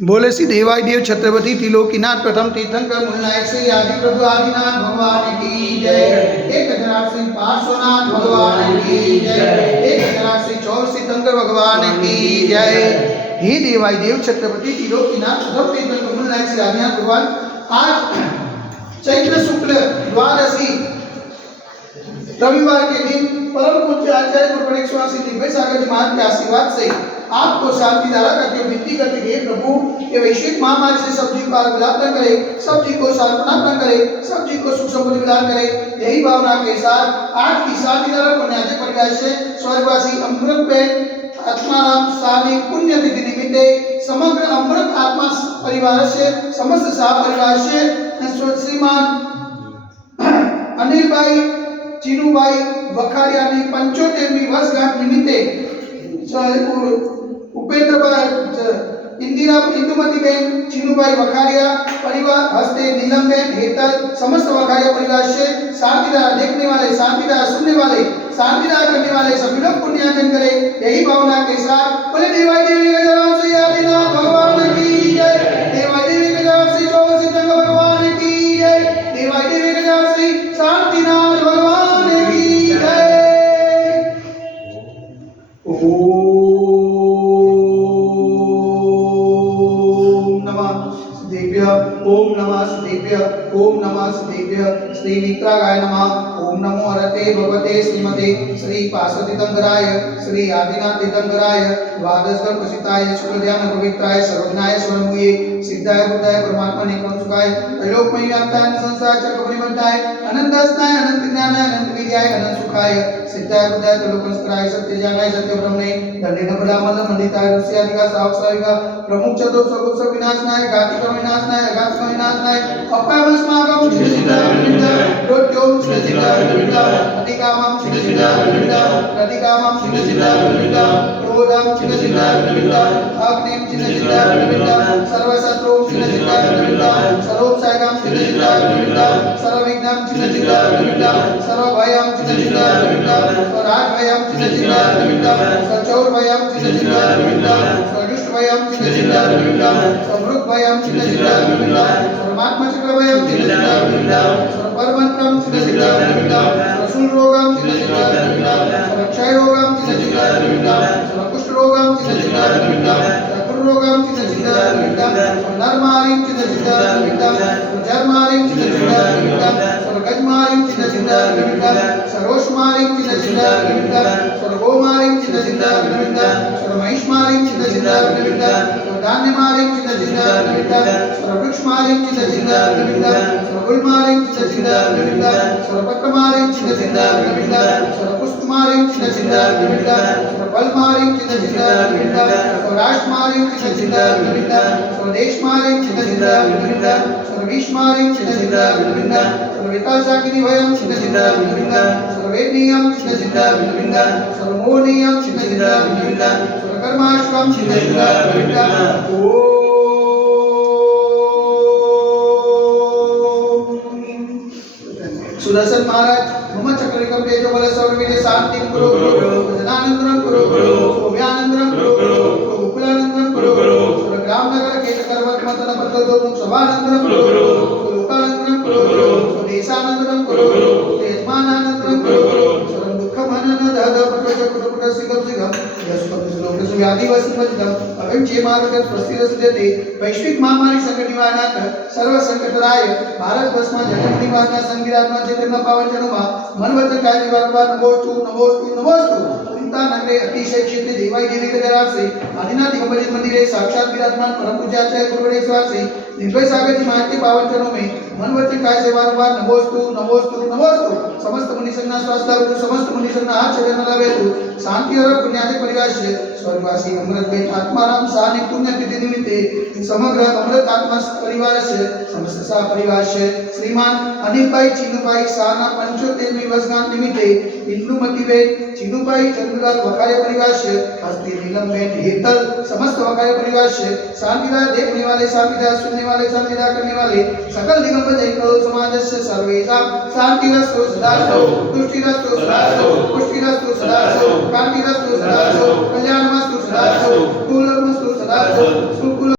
बोले श्री देवाय देव छत्रपति त्रिलोकीनाथ प्रथम तीर्थंकर मूलनायक श्री आदि प्रभु आदिनाथ भगवान की जय। 1008 श्री पार्श्वनाथ भगवान की जय। 1008 श्री चौर तीर्थंकर भगवान की जय। हे देवाय देव छत्रपति त्रिलोकीनाथ प्रथम तीर्थंकर मूलनायक श्री आदिनाथ भगवान, आज चैत्र शुक्ल द्वादशी रविवार के दिन परम पूज्य आचार्य गुरु गणेश स्वामी दिव्य सागर जी महाराज के आशीर्वाद से आपको शांति धारा करते हुए विनती करते हैं, प्रभु ये वैश्विक महामारी से सब जी को आरोग्य न करे, सब जी को सांत्वना न करे, सब जी को सुख समृद्धि प्रदान करे। यही भावना के साथ आज की शांति धारा को न्याय परिवार से स्वर्गवासी अमृत बेन आत्माराम सानी पुण्य तिथि निमित्ते समग्र अमृत आत्मा परिवार से समस्त साह परिवार से श्रीमान अनिल भाई चीनूभाई वखारिया ने 75મી વર્ષગાંઠ નિમિત્તે उपेंद्रभाई इंदिरा इंदुमतीबेन चीनूभाई वखारिया परिवार हस्ते नीलमबेन हेतल समस्त वखारिया परिवार से शांतिधारा देखने वाले, शांतिधारा सुनने वाले, शांतिधारा करने वाले सभी लोग पुण्यार्जन करें। यही भावना के साथ बोले देवाय देवी गजानन श्री आदिनाथ भगवान की जय। देवाय देवी गजानन श्री चौर सिद्धंकर भगवान की जय। देवाय देवी गजानन श्री शांतिनाथ भगवान की जय। ओम नमः सिद्धेभ्य, ओम नमः सिद्धेभ्य। श्री मित्रागाय नमः। ओम नमो हरते भगवते श्रीमते श्री पार्श्वतीर्थंकराय श्री आदिनाथ तीर्थंकराय द्वादशकर प्रसिद्धाय शुक्लध्यान पवित्राय सर्वज्ञाय स्वयंभूये सिद्धाय बुद्धाय परमात्मने क्रमसुखाय त्रैलोक्यमय व्याप्ताय संसार चक्र परिवर्ताय अनंतस्नाय अनंत ज्ञानाय अनंत विद्याय अनंत सुखाय सिद्धाय बुद्धाय त्रिलोकंस्कराय सत्य ज्ञानाय सत्य ब्रह्मणे दंडेन बलामल मंडिताय ऋष्यादिका सावसाविका प्रमुख चतुर्थ सगुप्त विनाशनाय घातिका विनाशनाय घातिका विनाशनाय अपायमस्माकं श्रीसिद्धाय रोट्योम श्रीसिद्धाय अधिकामं श्रीसिद्धाय प्रतिकामं श्रीसिद्धाय क्रोधं श्रीसिद्धाय अग्निं श्रीसिद्धाय सर्वशत्रु श्रीसिद्धाय सर्वोपसायकं श्रीसिद्धाय सर्वविघ्नं श्रीसिद्धाय सर्वभयं श्रीसिद्धाय स्वराजभयं श्रीसिद्धाय सचौरभयं श्रीसिद्धाय स्वदुष्टभयं श्रीसिद्धाय स्वमृगभयं श्रीसिद्धाय सर्वात्मचक्रभयं श्रीसिद्धाय सर्वपरमन्त्रं श्रीसिद्धाय रसूलरोगं श्रीसिद्धाय क्षयरोगं श्रीसिद्धाय सर्वकुष्ठरोगं श्रीसिद्धाय रोगम श्रीसिद्धाय नरमारिं श्रीसिद्धाय जरमारिं श्रीसिद्धाय सर्वगजमारिं श्रीसिद्धाय सर्वोष्मारिं श्रीसिद्धाय सर्वगोमारिं श्रीसिद्धाय सर्वमहिष्मारिं श्रीसिद्धाय सर्वधान्यमारिं श्रीसिद्धाय सर्ववृक्षमारिं श्रीसिद्धाय सर्वगुलमारिं श्रीसिद्धाय सर्वपत्रमारिं श्रीसिद्धाय सर्वपुष्पमारिं श्रीसिद्धाय सर्वफलमारिं श्रीसिद्धाय सर्वराष्ट्रमारिं श्रीसिद्धाय सर्वदेशमारिं श्रीसिद्धाय सर्वविश्वमारिं श्रीसिद्धाय सर्ववितासाकिनीभयं श्रीसिद्धाय सर्ववेदनीयं श्रीसिद्धाय सर्वमोहनीयं श्रीसिद्धाय सर्वकर्माश्वं श्रीसिद्धाय। सुदर्शन महाराज मम चक्रिकं तेजो बल सर्वविदे शांतिं कुरु जनानंदनं कुरु सौम्यानंदनं कुरु गोकुलानंदनं कुरु ग्रामनगर केतकर्वत मतन पद्धतो मुक्षवानंदनं कुरु लोकानंदनं कुरु देशानंदनं कुरु यजमानानंदनं कुरु सर्व दुःखमनन दहद पटज कुटुकुट सिगम सिगम यस्कम श्लोक व्याधिवस पतितम अगम जे मार्ग प्रस्थिर सिद्धते वैश्विक महामारी संकट निवारणार्थ सर्व संकटराय भारत वर्षમાં જગત નિવાસના સંગીરાત્મા ચેતનના પાવન જનોમાં મન વચન કાય નિવારણવાર નમોસ્તુ નમોસ્તુ નમોસ્તુ चिंता नगरे अतिशय क्षेत्र देवाई देवी के दरबार से आदिनाथ दिगंबर मंदिर है साक्षात विराजमान परम पूज्य आचार्य गुरु गणेश से दिव्य सागर जी महाराज के पावन चरणों में मन वचन काय से बारंबार नमोस्तु नमोस्तु नमोस्तु समस्त मुनि संगना स्वास्थ्य समस्त मुनि संगना हाथ चरण लगावे तो शांति और पुण्यादि परिवार से स्वर्गवासी अमृत बेन आत्माराम सानी पुण्य तिथि निमित्ते समग्र अमृत आत्मा परिवार से समस्त सा परिवार से श्रीमान अनिल भाई चीनूभाई साना 75મી વર્ષગાંઠ નિમિત્તે इंदुमतीबेन चीनूभाई चंद्रलाल वखारिया परिवार से हस्ती नीलमबेन हेतल समस्त वखारिया परिवार से शांतिधारा देखने वाले, शांतिधारा सुनने वाले, शांतिधारा करने वाले सकल दिगंबर जैन समाज से सर्वेषां शांतिरस्तु सदास्तु तुष्टिरस्तु सदास्तु पुष्टिरस्तु सदास्तु कांतिरस्तु सदास्तु कल्याणमस्तु सदास्तु कुलमस्तु सदास्तु सुकुल